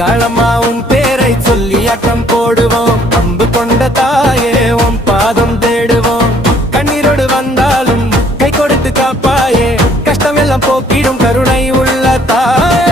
அங்காளம்மா உன் பேரை சொல்லி ஆட்டம் போடுவோம். அம்பு கொண்ட தாயே உன் பாதம் தேடுவோம். கண்ணீரோடு வந்தாலும் கை கொடுத்து காப்பாயே, கஷ்டம் எல்லாம் போக்கிடும் கருணை உள்ள தாயே.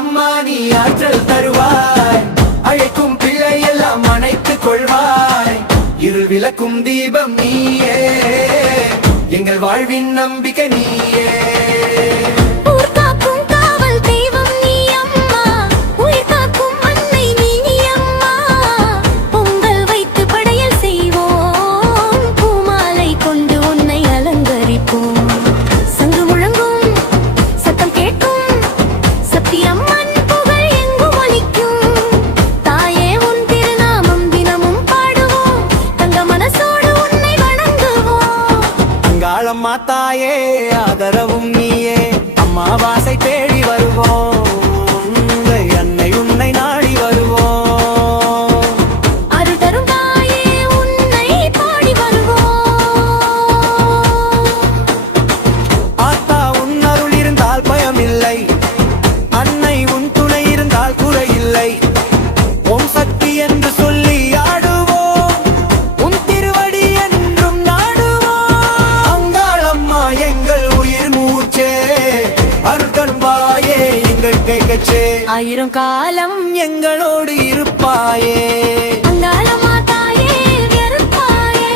அம்மா நீ ஆற்றல் தருவாய், அழைக்கும் பிள்ளை எல்லாம் அணைத்துக் கொள்வாய். இருள் விளக்கும் தீபம் நீயே, எங்கள் வாழ்வின் நம்பிக்கை நீயே. அம்மா தாயே ஆதரவும் நீயே, அம்மாவாசை தேடி வருவோம். அன்னை உன்னை நாடி வருவோம். அருள் தரும் தாயே உன்னை பாடி வருவோம். ஆத்தா உன் அருள் இருந்தால் பயமில்லை, அன்னை உன் துணை இருந்தால் குறையில்லை. ஓம் சக்தி என்று சொல்லி ஆடுவோம், உன் திருவடி என்றும் நாடுவோம். எங்கள் உயிர் மூச்சே அருட்கரும்பாயே, எங்கள் கைகச்சே ஆயிரம் காலம் எங்களோடு இருப்பாயே. அங்காளம்மா தாயே வெறுப்பாயே,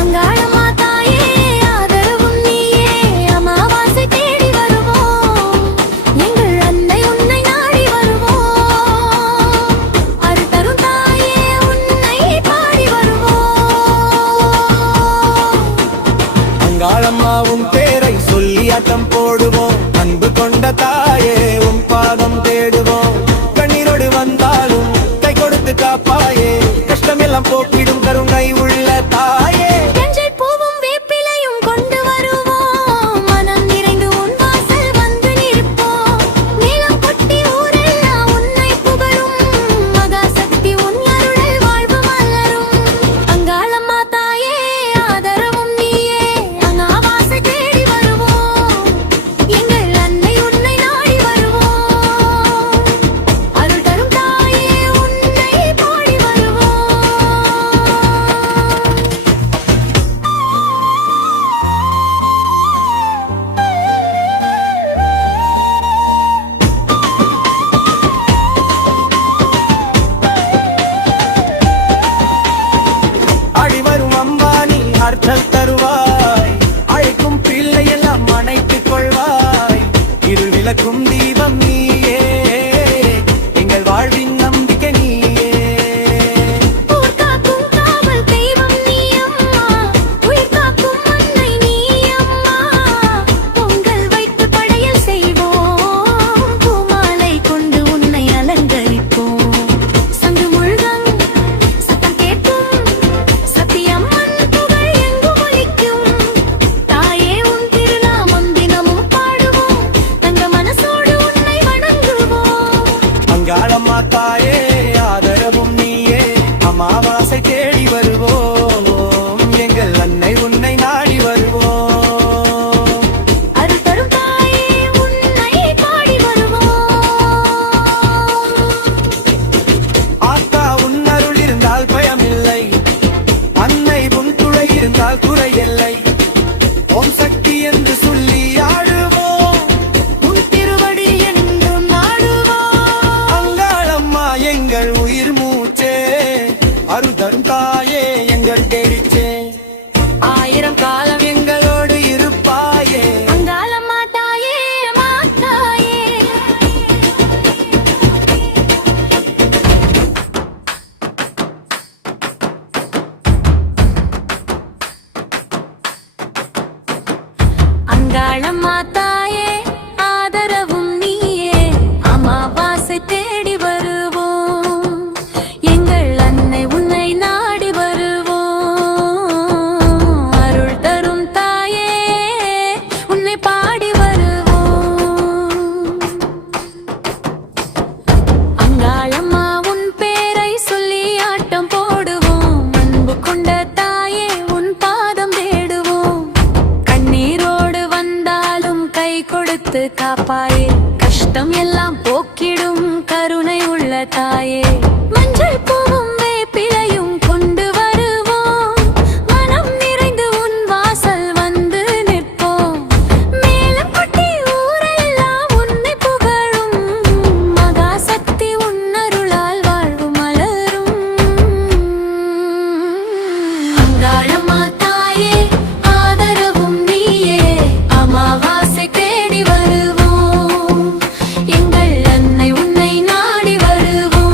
அங்காளம்மா தாயே ஆதரவும் நீயே, அமாவாசை தேடி வருவோம். எங்கள் அன்னை உன்னை நாடி வருவோம். அருள் தரும் தாயே உன்னை பாடி வருவோம். அங்காளம்மா உன் பேரை சொல்லி ஆட்டம் போடுவோம். அன்பு கொண்ட தாயே உன் பாதம் தேடுவோம். கண்ணீரோடு வந்தாலும் கை கொடுத்து காப்பாயே, கஷ்டம் எல்லாம் போக்கிடும் கருணை உள்ள தாயே. பூவும் வேப்பிலையும் கொண்டு வருவோம், மனம் நிறைந்து உன் வாசல் வந்து நிற்போம். நீளம் கொட்டி ஊரெல்லாம் உன்னை புகழும், மகாசக்தி உன் அருளில் வாழ்வு மலரும். அங்காளம்மா தாயே ஆதரவும் நீயே, அமாவாசை தேடி வருவோம். எங்கள் அன்னை உன்னை நாடி வருவோம். அருள் தரும் தாயே உன்னை பாடி வருவோம். அடிவரும் அம்பானி ஆற்றல் தருவாய், அழைக்கும் பிள்ளை எல்லாம் அணைத்துக் கொள்வாய். இருள் விளக்கும் தீபம் நீயே, எங்கள் வாழ்வின் நம்பிக்கை நீயே. ஊர் காக்கும் காவல் தெய்வம் நீ அம்மா, உயிர் காக்கும் அன்னை நீ அம்மா. பொங்கல் வைத்து படையல் செய்வோம், பூமாலை கொண்டு உன்னை அலங்கரிப்போம். சங்கு முழுதும் சத்தம் கேட்கும், சத்தியம்மன் புகழ் எங்கும் ஒலிக்கும். தாயே உன் திருநாமம் தினமும் பாடுவோம், தங்க மனசோடு உன்னை வணங்குவோம். அங்காளம்மா தாயே ஆதரவும் நீயே, அமாவாசை தேடி வருவோம். எங்கள் அன்னை உன்னை நாடி வருவோம். அருள் தரும் தாயே உன்னை பாடி வருவோம். ஆத்தா உன் அருள் இருந்தால் பயமில்லை, அன்னை உன் துணை இருந்தால் குறையில்லை. ஓம் சக்தி என்று சொல்லி ஆடுவோம், உன் திருவடி என்றும் நாடுவோம். அங்காளம்மா கொடுத்து காப்பாயே கஷ்டம் எல்லாம் போக்கிடும் கருணை உள்ள தாயே மஞ்சள் பூவும் வேப்பிலையும் கொண்டு வருவோம் மனம் நிறைந்து உன் வாசல் வந்து நிற்போம் மேலம் கொட்டி ஊரெல்லாம் உன்னை புகழும் மகா சக்தி உன் அருளால் வாழ்வு மலரும் அங்காளம்மா தாயே ஆதரவும் நீயே அமாவாசை தேடி வருவோம் எங்கள் அன்னை உன்னை நாடி வருவோம்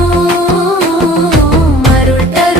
அருள் தரும்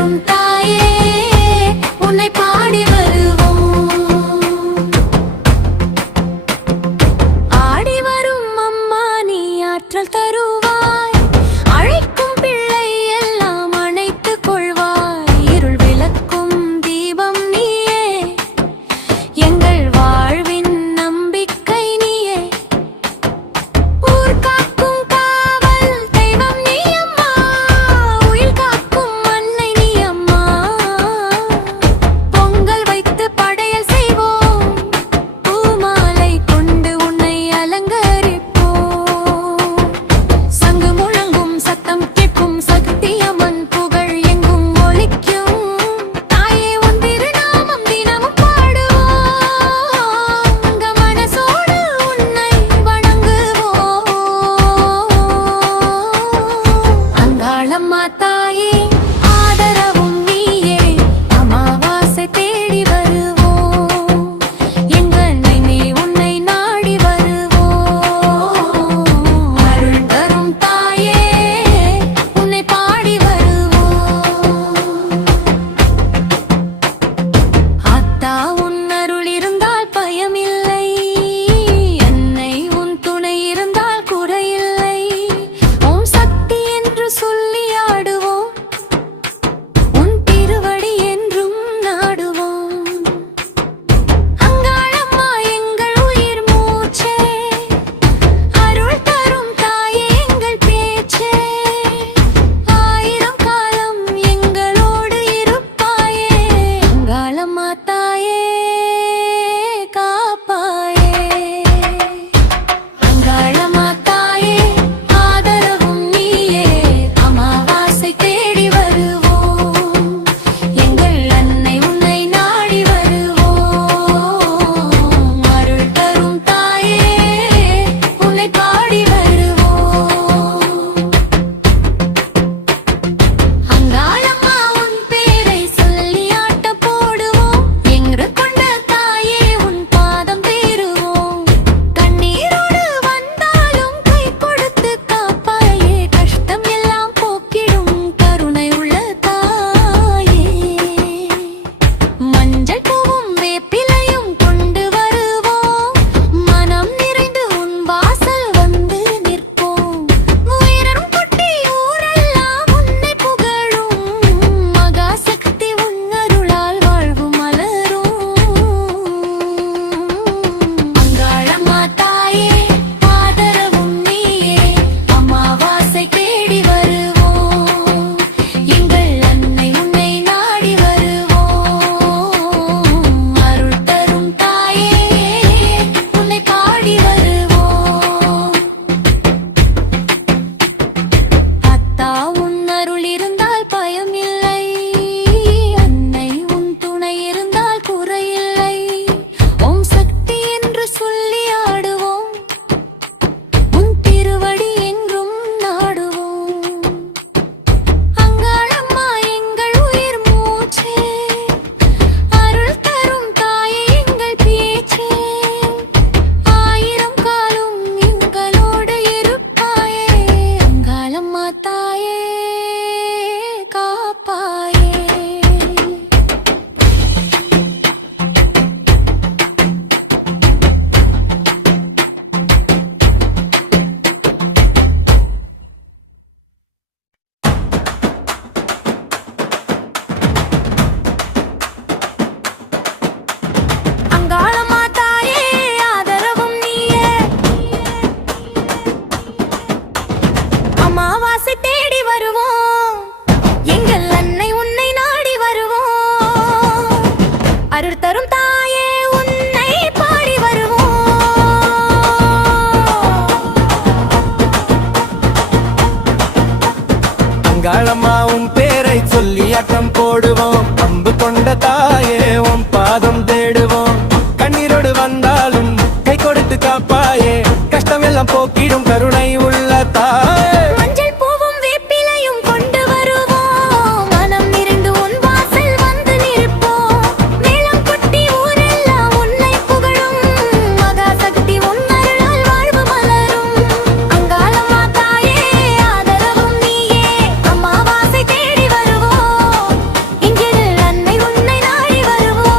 அங்காளம்மா உன் பேரை சொல்லி ஆட்டம் போடுவோம். அன்பு கொண்ட தாயே உன் பாதம் தேடுவோம். கண்ணீரோடு வந்தாலும் கை கொடுத்து காப்பாயே, கஷ்டமெல்லாம் போக்கிடும் கருணை உள்ள தாயே. மஞ்சள் பூவும் வேப்பிலையும் கொண்டு வருவோம். மனம் நிறைந்து உன் வாசல் வந்து நிற்போம். மேளம் கொட்டி ஊரெல்லாம் உன்னை புகழும். மகாசக்தி உன் அருளால் வாழ்வு மலரும். அங்காளம்மா தாயே ஆதரவும் நீயே. அம்மாவாசை தேடி வருவோம். இங்கிரு அன்னை உன்னை நாடி வருவோம்.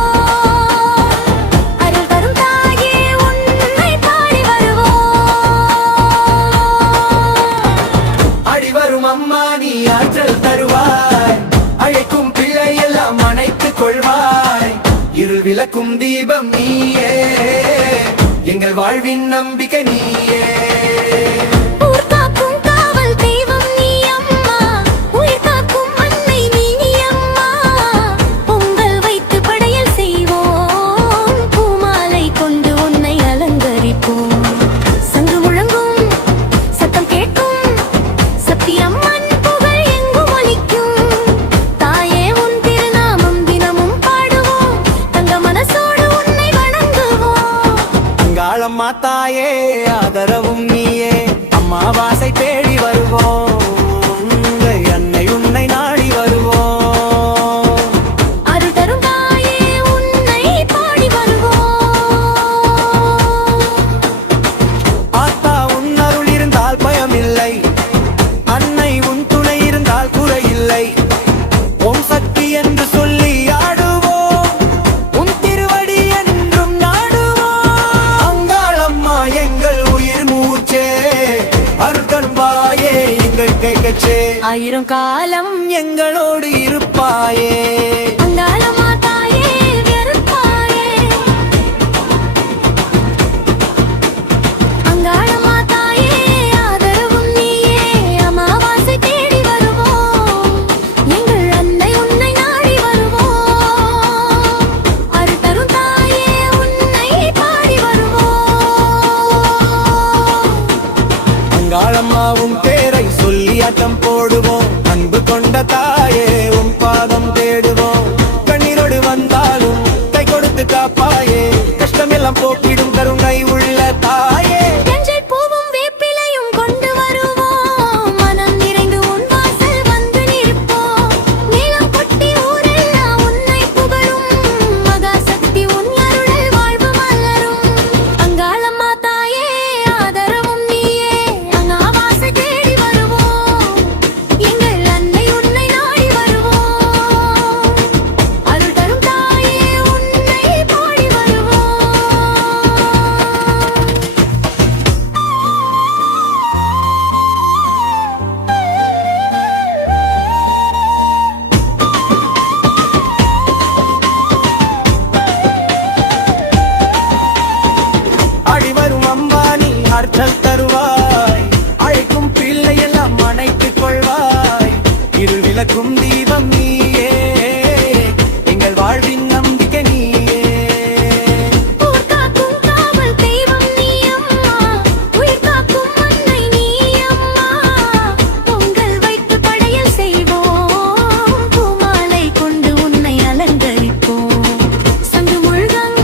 அருள் தரும் தாயே உன்னை பாடி வருவோம். அடிவரும் அம்மா நீ ஆற்றல் தருவாய், அழைக்கும் பிள்ளை எல்லாம் அணைத்துக் கொள்வாய். இருள் விளக்கும் தீபம் நீயே, எங்கள் வாழ்வின் நம்பிக்கை நீயே. ஊர் காக்கும் காவல் தெய்வம் நீ அம்மா. உயிர் காக்கும் அன்னை நீ அம்மா. பொங்கல் வைத்து படையல் செய்வோம். பூமாலை கொண்டு உன்னை அலங்கரிப்போம். சங்கு முழங்கும் சத்தம் கேட்கும். சத்தியம்மன் புகழ் எங்கும் ஒலிக்கும். தாயே உன் திருநாமம் தினமும் பாடுவோம். தங்க மனசோடு உன்னை வணங்குவோம். அங்காளம்மா தாயே ஆதரவும் நீயே, அம்மாவாசை தேடி வருவோம். அன்னை உன்னை நாடி வருவோம். அருள் தரும் தாயே உன்னை பாடி வருவோம். ஆத்தா உன் அருள் இருந்தால் பயமில்லை, அன்னை உன் துணை இருந்தால் குறையில்லை. ஓம் சக்தி என்று சொல்லி ஆடுவோம், உன் திருவடி என்றும் நாடுவோம். அங்காளம்மா எங்கள் உயிர் மூச்சே, அருட்கண்பாயே எங்கள் கைக்கச்சே. ஆயிரம் காலம் எங்களோடு இருப்பாயே. அங்காளம்மா தாயே வெறுப்பாயே. அங்காளம்மா தாயே ஆதரவும் நீயே. அமாவாசை தேடி வருவோம். எங்கள் அன்னை உன்னை நாடி வருவோம். அருள் தரும் தாயே உன்னை பாடி வருவோம். அங்காளம்மா உன் பேரை சொல்லி ஆட்டம் போடுவோம். அன்பு கொண்ட தாயே உன் பாதம் தேடுவோம். கண்ணீரோடு வந்தாலும் கை கொடுத்து காப்பாயே, கஷ்டமெல்லாம் போக்கிடும் கருணை உள்ள தாயே. மஞ்சள் பூவும் வேப்பிலையும் கொண்டு வருவோம். மனம் நிறைந்து உன் வாசல் வந்து நிற்போம். மேளம் கொட்டி ஊரெல்லாம் உன்னை புகழும். மகாசக்தி உன் அருளால் வாழ்வு மலரும். அங்காளம்மா தாயே ஆதரவும் நீயே. அமாவாசை தேடி வருவோம். எங்கள் அன்னை உன்னை நாடி வருவோம். அருள் தரும் தாயே உன்னை பாடி வருவோம். அடிவரும் அம்மா நீ ஆற்றல் தருவாய், அழைக்கும் பிள்ளை எல்லாம் அணைத்துக் கொள்வாய். இருள் விளக்கும் தீபம் நீயே, எங்கள் வாழ்வின் நம்பிக்கை நீயே. ஊர் காக்கும் காவல் தெய்வம் நீ அம்மா. உயிர் காக்கும் அன்னை நீ அம்மா. பொங்கல் வைத்து படையல் செய்வோம். பூமாலை கொண்டு உன்னை அலங்கரிப்போம். சங்கு முழங்கும்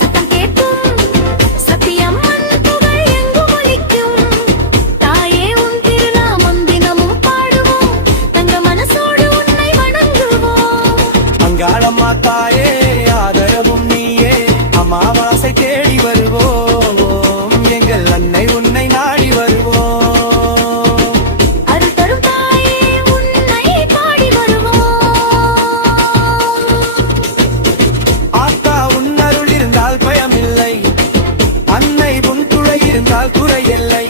சத்தம் கேட்கும். சத்தியம்மன் புகழ் எங்கும் ஒலிக்கும். தாயே உன் திருநாமம் தினமும் பாடுவோம். தங்க மனசோடு உன்னை வணங்குவோம். அங்காளம்மா தாயே ஆதரவும் நீயே, அமாவாசை தேடி வருவோம். எங்கள் அன்னை உன்னை நாடி வருவோம். அருள் தரும் தாயே உன்னை பாடி வருவோம். ஆத்தா உன் அருள் இருந்தால் பயமில்லை, அன்னை உன் துணை இருந்தால் குறையில்லை.